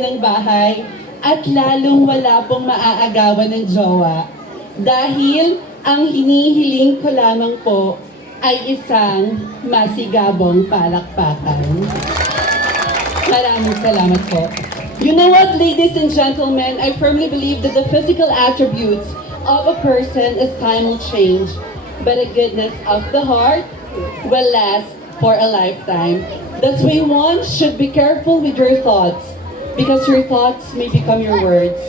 ng bahay at lalong wala pong maaagawan ng jowa. Dahil ang hinihiling ko lamang po ay isang masigabong palakpakan. Maraming salamat po. You know what, ladies and gentlemen, I firmly believe that the physical attributes of a person is time will change, but the goodness of the heart will last for a lifetime. That's why one should be careful with your thoughts, because your thoughts may become your words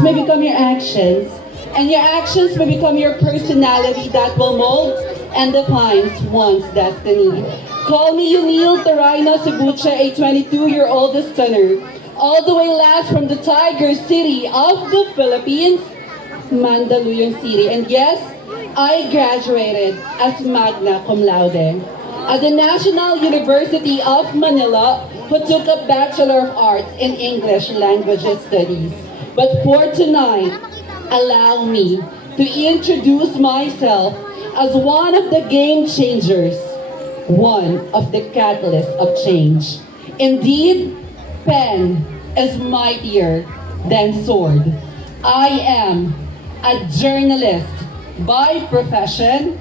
may become your actions, and your actions may become your personality that will mold and defines one's destiny. Call me Yunil Taraina Cebucha, a 22-year-old stunner, all the way last from the Tiger City of the Philippines, Mandaluyong City. And yes, I graduated as magna cum laude at the National University of Manila, who took a Bachelor of Arts in English Language Studies. But for tonight, allow me to introduce myself as one of the game changers, one of the catalysts of change. Indeed, pen is mightier than sword. I am a journalist by profession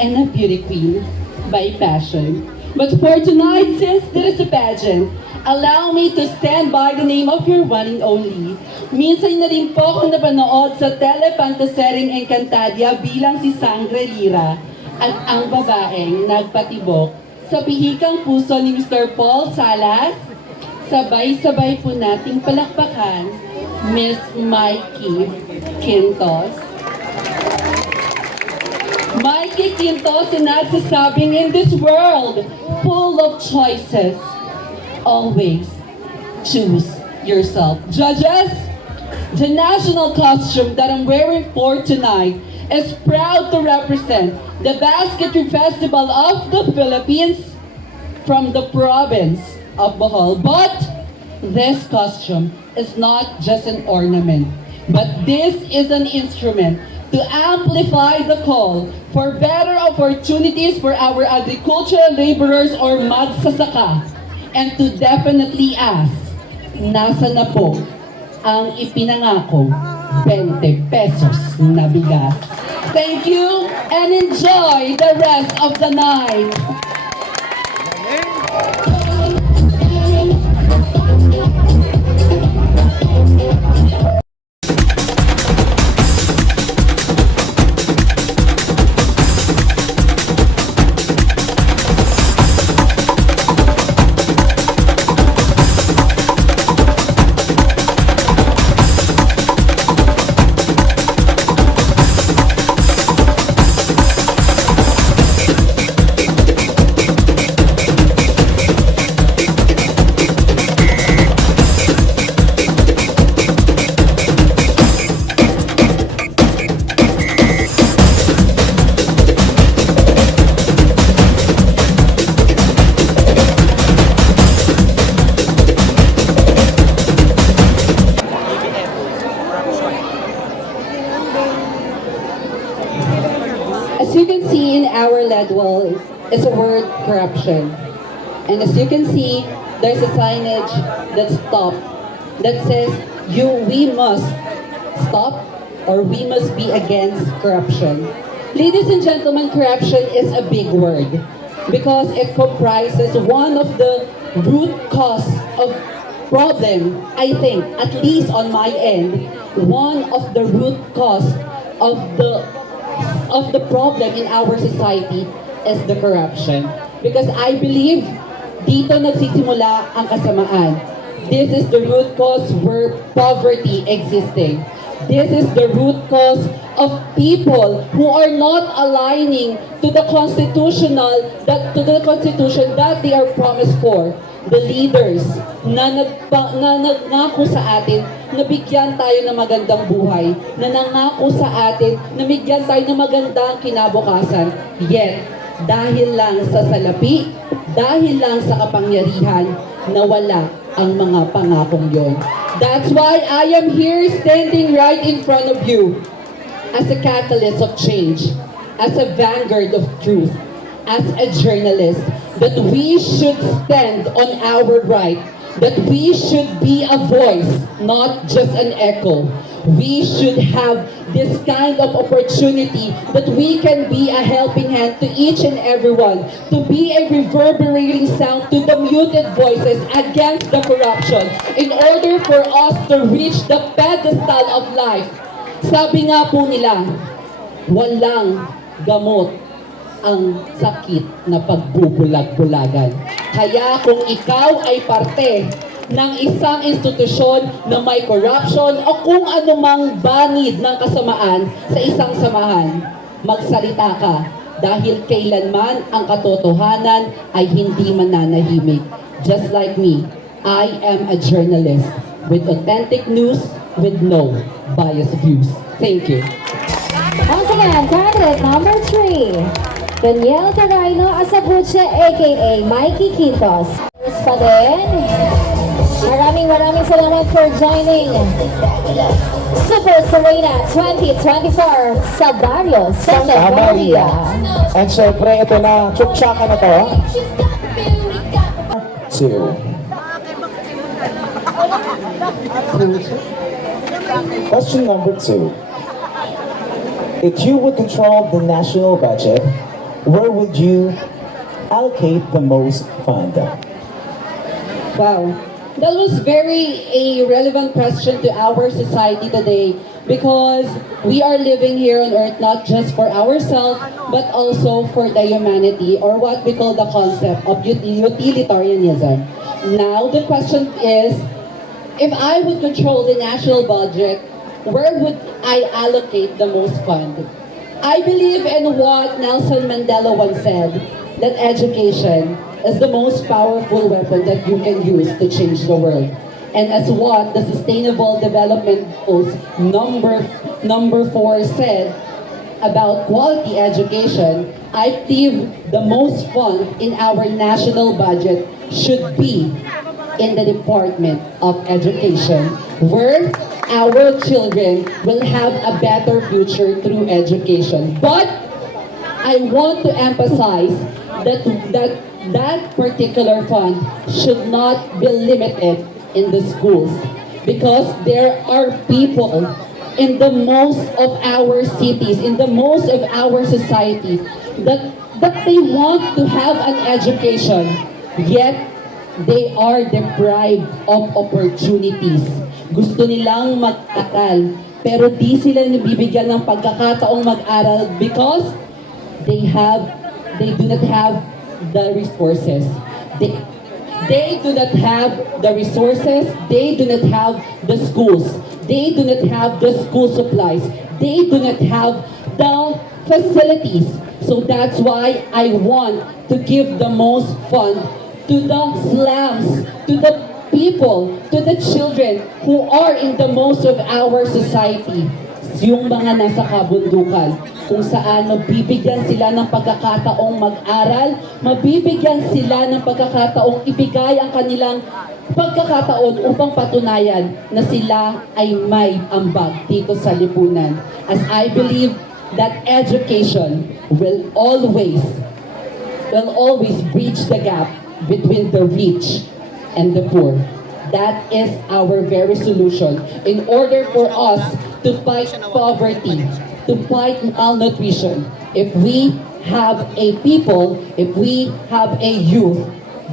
and a beauty queen by passion. But for tonight, since this is a pageant, allow me to stand by the name of your one and only. Minsan na rin po akong napanood sa telepantasering Encantadia bilang si Sangre Lira at ang babaeng nagpatibok sa pihikang puso ni Mr. Paul Salas. Sabay-sabay po nating palakpakan Miss Mikey Quintos. Mikey Quintos ay nagsasabing, in this world full of choices, always choose yourself. Judges, the national costume that I'm wearing for tonight is proud to represent the Basketry Festival of the Philippines from the province of Bohol. But this costume is not just an ornament, but this is an instrument to amplify the call for better opportunities for our agricultural laborers or magsasaka, and to definitely ask, nasa na po ang ipinangako 20 pesos na bigas? Thank you and enjoy the rest of the night. As you can see in our LED wall is a word corruption. And as you can see, there's a signage that stop, that says we must stop or we must be against corruption. Ladies and gentlemen, corruption is a big word because it comprises one of the root cause of problem, I think, at least on my end, one of the root cause of the problem in our society is the corruption. Because I believe dito nagsisimula ang kasamaan. This is the root cause where poverty existing. This is the root cause of people who are not aligning to the constitution that they are promised for. The leaders na nangako sa atin na bigyan tayo ng magandang buhay, na nangako sa atin na bigyan tayo ng magandang kinabukasan. Yet, dahil lang sa salapi, dahil lang sa kapangyarihan, nawala ang mga pangakong yon. That's why I am here standing right in front of you as a catalyst of change, as a vanguard of truth, as a journalist, that we should stand on our right that we should be a voice, not just an echo. We should have this kind of opportunity that we can be a helping hand to each and everyone, to be a reverberating sound to the muted voices against the corruption in order for us to reach the pedestal of life. Sabi nga po nila, walang gamot ang sakit na pagbubulag-bulagan. Kaya kung ikaw ay parte ng isang institusyon na may corruption o kung anumang banid ng kasamaan sa isang samahan, magsalita ka dahil kailanman ang katotohanan ay hindi mananahimik. Just like me, I am a journalist with authentic news with no biased views. Thank you. Once again, candidate number 3, Daniel Taraino Asabuche, aka Mikey Quintos. First pa din, maraming salamat for joining Super Serena 2024 sa Barrio Santa Maria. And syempre, ito na, tsuksaka na to. 2. Question number 2. If you would control the national budget, where would you allocate the most fund? Wow. That was very a relevant question to our society today because we are living here on earth not just for ourselves but also for the humanity, or what we call the concept of utilitarianism. Now the question is, if I would control the national budget, where would I allocate the most fund? I believe in what Nelson Mandela once said, that education is the most powerful weapon that you can use to change the world. And as what the Sustainable Development Goals number 4 said about quality education, I believe the most fund in our national budget should be in the Department of Education, where our children will have a better future through education. But I want to emphasize that particular fund should not be limited in the schools, because there are people in the most of our cities, in the most of our society, that they want to have an education, yet they are deprived of opportunities. Gusto nilang mag-aral, pero di sila nabibigyan ng pagkakataong mag-aral because they do not have the resources. They do not have the resources, they do not have the schools, they do not have the school supplies, they do not have the facilities. So that's why I want to give the most fund to the slums, to the people, to the children who are in the most of our society. Yung mga nasa kabundukan, kung saan mabibigyan sila ng pagkakataong mag-aral, mabibigyan sila ng pagkakataong ibigay ang kanilang pagkakataon upang patunayan na sila ay may ambag dito sa lipunan. As I believe that education will always bridge the gap between the rich and the poor. That is our very solution in order for us to fight poverty, to fight malnutrition. If we have a people, if we have a youth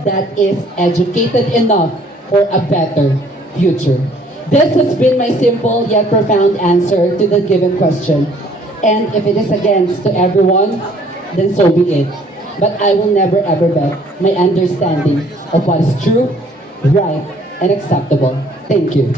that is educated enough for a better future. This has been my simple yet profound answer to the given question. And if it is against to everyone, then so be it. But I will never ever bet my understanding of what is true, right, and acceptable. Thank you.